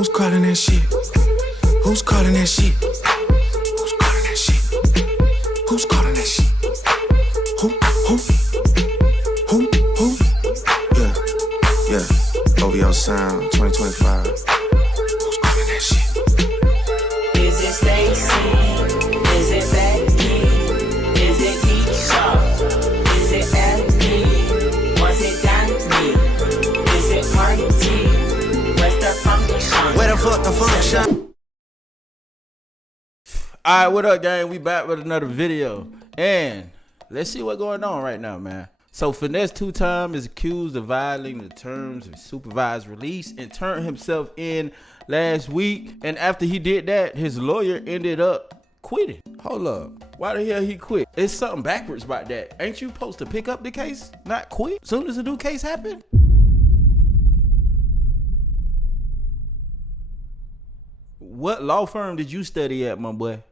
Who's calling that shit? Who's calling that shit? Who's calling that shit? Who's calling that shit? Who? Yeah. OVO Sound 2025. Who's calling that shit? Is it Stacy? Is it Becky? Is it Keisha? Is it Ellie? Was it Danny? Is it Marty? Where's the function? Where the fuck the function? Alright, what up, gang? We back with another video. And let's see what's going on right now, man. So Finesse2tymes is accused of violating the terms of supervised release and turned himself in last week. And after he did that, his lawyer ended up quitting. Hold up. Why the hell he quit? It's something backwards about that. Ain't you supposed to pick up the case, not quit? Soon as a new case happen? What law firm did you study at, my boy?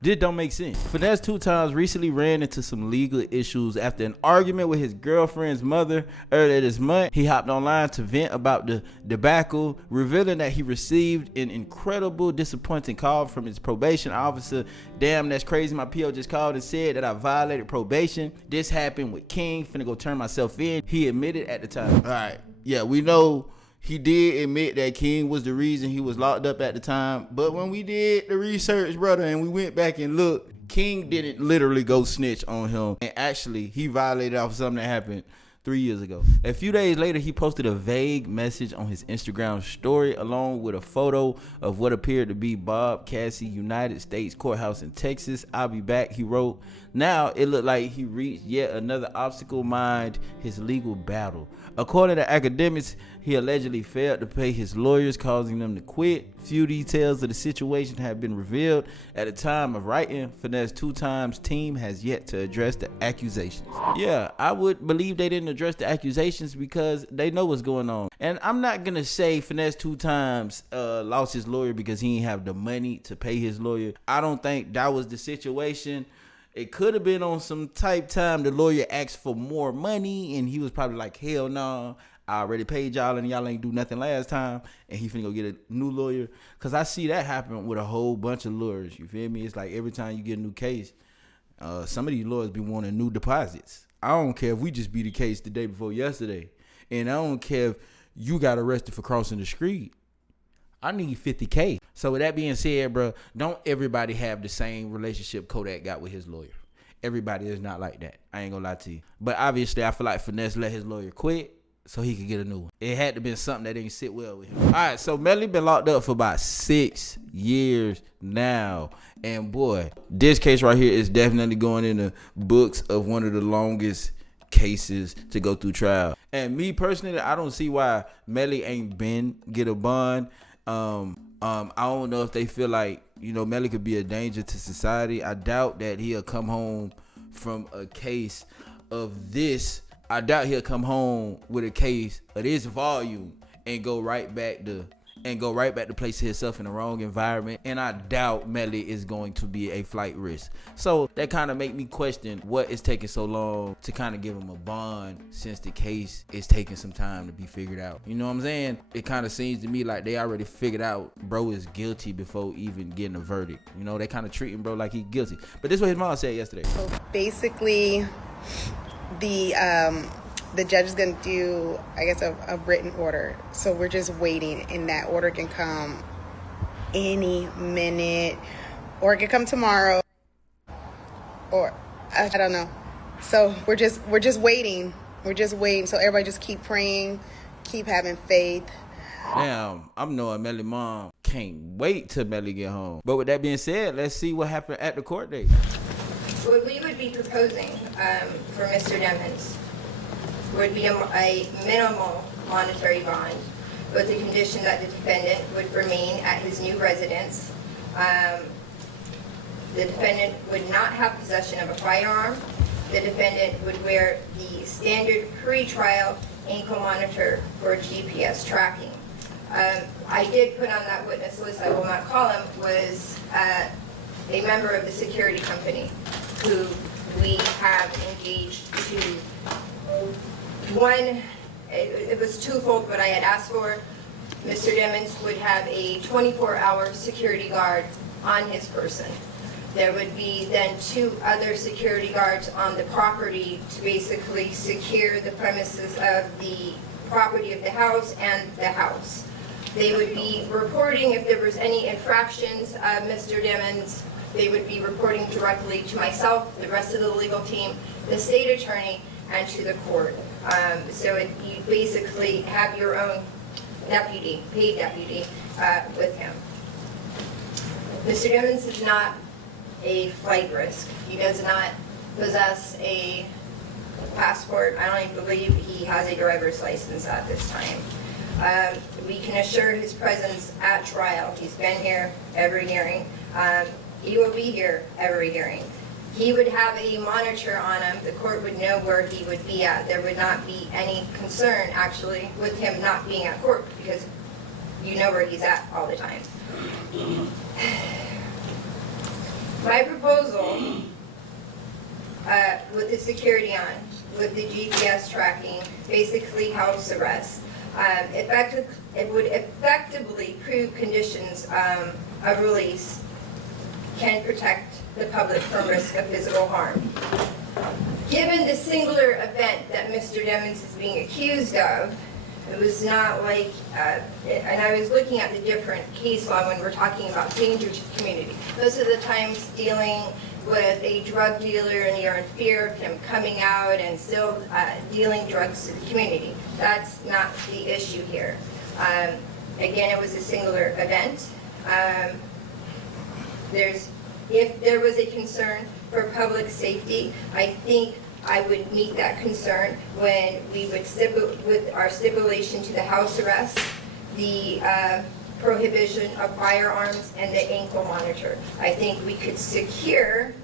This don't make sense. Finesse2tymes recently ran into some legal issues after an argument with his girlfriend's mother earlier this month. He hopped online to vent about the debacle, revealing that he received an incredible disappointing call from his probation officer. Damn, that's crazy. My PO just called and said that I violated probation. This happened with King. Finna go turn myself in. He admitted at the time. All right. Yeah, we know he did admit that King was the reason he was locked up at the time. But when we did the research, brother, and we went back and looked, King didn't literally go snitch on him. And actually, he violated off something that happened 3 years ago. A few days later, he posted a vague message on his Instagram story along with a photo of what appeared to be Bob Cassie United States Courthouse in Texas. I'll be back, he wrote. Now, it looked like he reached yet another obstacle mined his legal battle. According to academics, he allegedly failed to pay his lawyers, causing them to quit. Few details of the situation have been revealed. At the time of writing, Finesse2tymes' team has yet to address the accusations. Yeah, I would believe they didn't address the accusations because they know what's going on. And I'm not gonna say Finesse2tymes lost his lawyer because he didn't have the money to pay his lawyer. I don't think that was the situation. It could have been on some type time the lawyer asked for more money and he was probably like, hell no, I already paid y'all and y'all ain't do nothing last time, and he finna go get a new lawyer. Cause I see that happen with a whole bunch of lawyers, you feel me? It's like every time you get a new case, some of these lawyers be wanting new deposits. I don't care if we just beat the case the day before yesterday, and I don't care if you got arrested for crossing the street. I need 50K. So with that being said, bro, don't everybody have the same relationship Kodak got with his lawyer. Everybody is not like that. I ain't gonna lie to you. But obviously, I feel like Finesse let his lawyer quit so he could get a new one. It had to be something that didn't sit well with him. All right, so Melly been locked up for about 6 years now. And boy, this case right here is definitely going in the books of one of the longest cases to go through trial. And me personally, I don't see why Melly ain't been get a bond. I don't know if they feel like, you know, Melly could be a danger to society. I doubt that he'll come home from a case of this. I doubt he'll come home with a case of this volume and go right back to placing himself in the wrong environment. And I doubt Melly is going to be a flight risk. So that kind of make me question what is taking so long to kind of give him a bond since the case is taking some time to be figured out. You know what I'm saying? It kind of seems to me like they already figured out bro is guilty before even getting a verdict. You know, they kind of treating bro like he's guilty. But this is what his mom said yesterday. So basically, the judge is going to do, I guess, a written order. So we're just waiting, and that order can come any minute, or it could come tomorrow, or I don't know. So we're just waiting. We're just waiting. So everybody just keep praying, keep having faith. Damn, I'm knowing Melly mom can't wait till Melly get home. But with that being said, let's see what happened at the court date. What we would be proposing for Mr. Demons would be a minimal monetary bond with the condition that the defendant would remain at his new residence. The defendant would not have possession of a firearm. The defendant would wear the standard pre-trial ankle monitor for GPS tracking. I did put on that witness list, I will not call him, was a member of the security company who we have engaged to, one, it was twofold what I had asked for. Mr. Demmons would have a 24-hour security guard on his person. There would be then 2 other security guards on the property to basically secure the premises of the property of the house and the house. They would be reporting if there was any infractions of Mr. Demmons. They would be reporting directly to myself, the rest of the legal team, the state attorney, and to the court. You basically have your own deputy, paid deputy, with him. Mr. Demmons is not a flight risk. He does not possess a passport. I don't even believe he has a driver's license at this time. We can assure his presence at trial. He's been here every hearing. He will be here every hearing. He would have a monitor on him. The court would know where he would be at. There would not be any concern, actually, with him not being at court because you know where he's at all the time. My proposal with the security on, with the GPS tracking, basically house arrest, it would effectively prove conditions of release can protect the public from risk of physical harm. Given the singular event that Mr. Demmons is being accused of, it was not like, and I was looking at the different case law when we're talking about danger to the community. Most of the times dealing with a drug dealer and you're in fear of him coming out and still dealing drugs to the community. That's not the issue here. Again, it was a singular event. If there was a concern for public safety, I think I would meet that concern when we would with our stipulation to the house arrest, the prohibition of firearms, and the ankle monitor. I think we could secure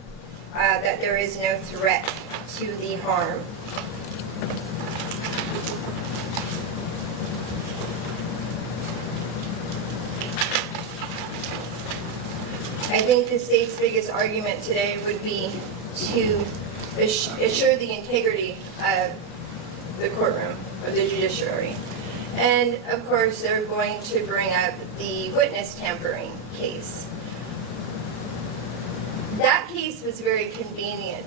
that there is no threat to the harm. I think the state's biggest argument today would be to assure the integrity of the courtroom, of the judiciary. And of course, they're going to bring up the witness tampering case. That case was very convenient.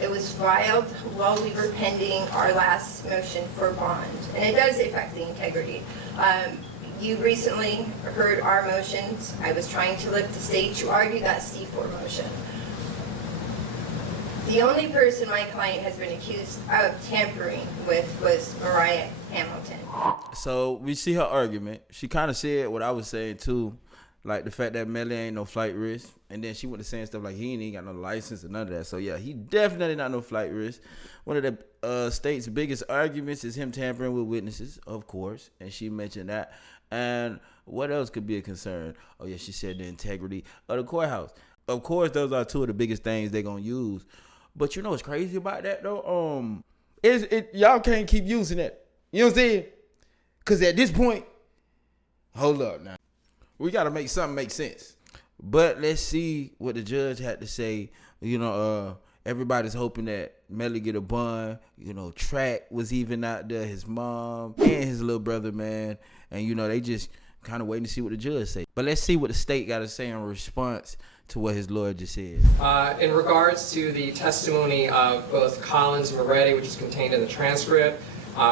It was filed while we were pending our last motion for bond, and it does affect the integrity. You recently heard our motions. I was trying to lift the state to argue that C4 motion. The only person my client has been accused of tampering with was Mariah Hamilton. So we see her argument. She kind of said what I was saying too, like the fact that Melly ain't no flight risk. And then she went to saying stuff like he ain't got no license and none of that. So yeah, he definitely not no flight risk. One of the state's biggest arguments is him tampering with witnesses, of course. And she mentioned that. And what else could be a concern? Oh yeah, she said the integrity of the courthouse. Of course, those are 2 of the biggest things they're gonna use. But you know what's crazy about that though? Y'all can't keep using that. You know what I'm saying? Cause at this point, hold up now. We gotta make something make sense. But let's see what the judge had to say. You know, everybody's hoping that Melly get a bond. You know, Track was even out there, his mom and his little brother, man. And you know, they just kind of waiting to see what the judge say. But let's see what the state got to say in response to what his lawyer just said. In regards to the testimony of both Collins and Moretti, which is contained in the transcript,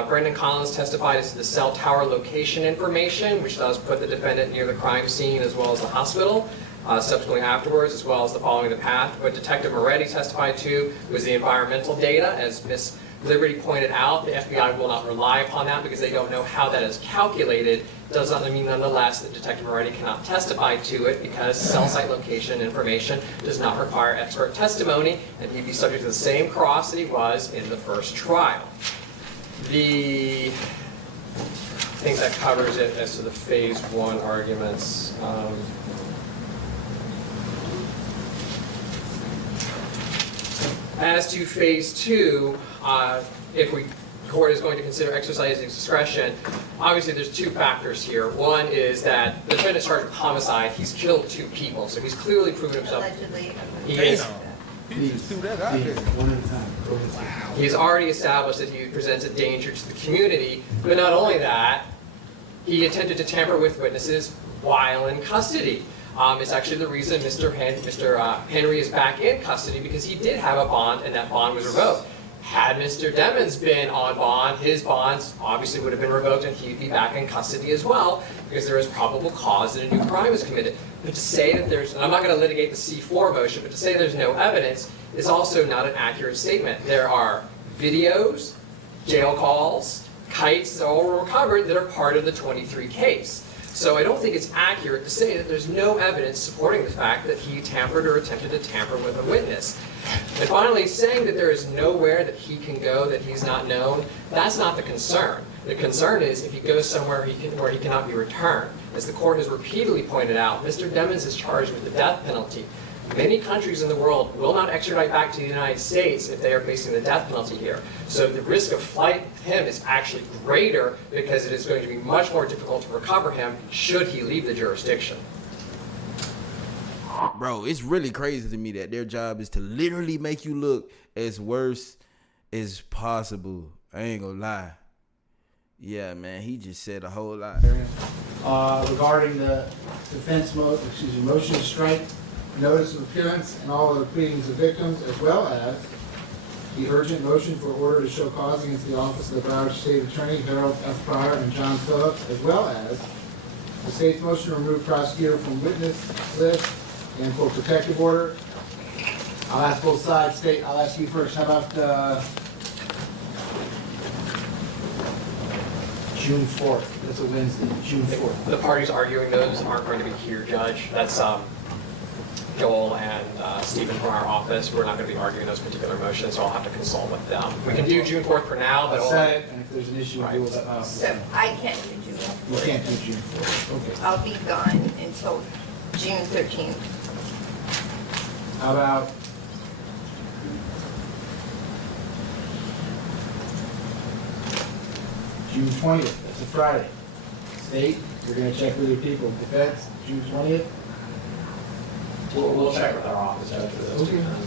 Brendan Collins testified as to the cell tower location information, which does put the defendant near the crime scene as well as the hospital. Subsequently afterwards, as well as the following the path. What Detective Moretti testified to was the environmental data. As Ms. Liberty pointed out, the FBI will not rely upon that because they don't know how that is calculated. Does not mean, nonetheless, that Detective Moretti cannot testify to it because cell site location information does not require expert testimony, and he'd be subject to the same cross that he was in the first trial. I think that covers it as to the Phase 1 arguments. As to Phase 2, if the court is going to consider exercising discretion, obviously there's 2 factors here. One is that the defendant's charged with homicide. He's killed 2 people, so he's clearly proven himself. Allegedly. He just threw that out there. One at a time. He's already established that he presents a danger to the community, but not only that, he attempted to tamper with witnesses while in custody. It's actually the reason Mr. Henry is back in custody, because he did have a bond and that bond was revoked. Had Mr. Demons been on bond, his bonds obviously would have been revoked and he'd be back in custody as well, because there is probable cause that a new crime was committed. But to say that there's, and I'm not going to litigate the C4 motion, but to say there's no evidence is also not an accurate statement. There are videos, jail calls, kites that all were recovered that are part of the 23 case. So I don't think it's accurate to say that there's no evidence supporting the fact that he tampered or attempted to tamper with a witness. And finally, saying that there is nowhere that he can go that he's not known, that's not the concern. The concern is if he goes somewhere where he cannot be returned. As the court has repeatedly pointed out, Mr. Demons is charged with the death penalty. Many countries in the world will not extradite back to the United States if they are facing the death penalty here. So the risk of flight with him is actually greater, because it is going to be much more difficult to recover him should he leave the jurisdiction. Bro, it's really crazy to me that their job is to literally make you look as worse as possible. I ain't gonna lie. Yeah, man, he just said a whole lot. Regarding the defense motion to strike notice of appearance and all other pleadings of victims, as well as the urgent motion for order to show cause against the office of the Broward State Attorney, Harold F. Pryor and John Phillips, as well as the state's motion to remove prosecutor from witness list and for protective order. I'll ask both sides. State, I'll ask you first. How about June 4th? That's a Wednesday, June 4th. The parties arguing those aren't going to be here, Judge. That's Joel and Stephen from our office. We're not going to be arguing those particular motions, so I'll have to consult with them. We can do June 4th for now, but I'll set it, and if there's an issue, we'll deal with that. So I can't do June You 4th. can't do June 4th. Okay. I'll be gone until June 13th. How about June 20th? That's a Friday. State, you're going to check with your people. Defense, June 20th? we'll check with our office, Judge, for those two Okay. times.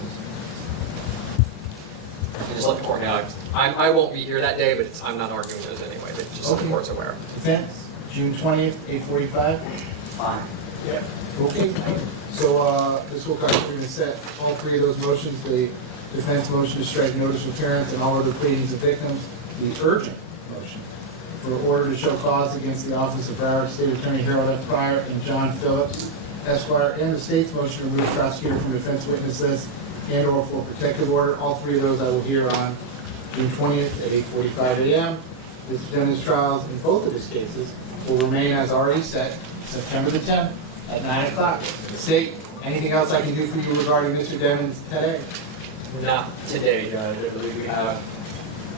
Just let the court know. I won't be here that day, but I'm not arguing those anyway, but just so the Okay. court's aware. Defense, June 20th, 8:45? Fine. Yeah. Okay, so this will kind of, we're going to set all three of those motions, the defense motion to strike notice of appearance and all other pleadings of victims, the urgent motion for order to show cause against the office of Broward State Attorney Harold F. Pryor and John Phillips, Esquire, and the state's motion to remove prosecutor from defense witness list and or for protective order. All three of those I will hear on June 20th at 8:45 a.m. The defendant's trials in both of his cases will remain as already set, September the 10th at 9 o'clock. State, anything else I can do for you regarding Mr. Demons today? Not today, Judge. I believe we have a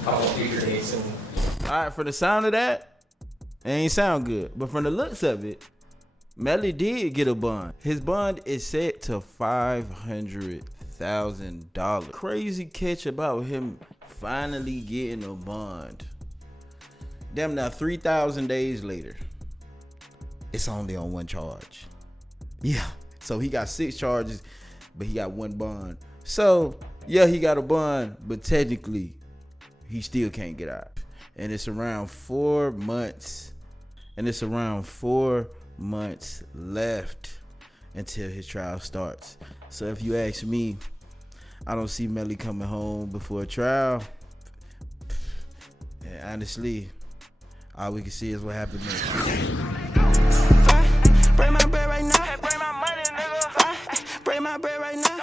couple future dates and All right, for the sound of that, it ain't sound good. But from the looks of it, Melly did get a bond. His bond is set to $500,000. Crazy catch about him finally getting a bond. Damn, now 3,000 days later, it's only on one charge. Yeah, so he got 6 charges, but he got 1 bond. So, yeah, he got a bond, but technically, he still can't get out. And it's around 4 months. And it's around 4 months left until his trial starts. So if you ask me, I don't see Melly coming home before a trial. And honestly, all we can see is what happened next. Bring my bread right now. Bring my money, nigga. Bring my bread right now.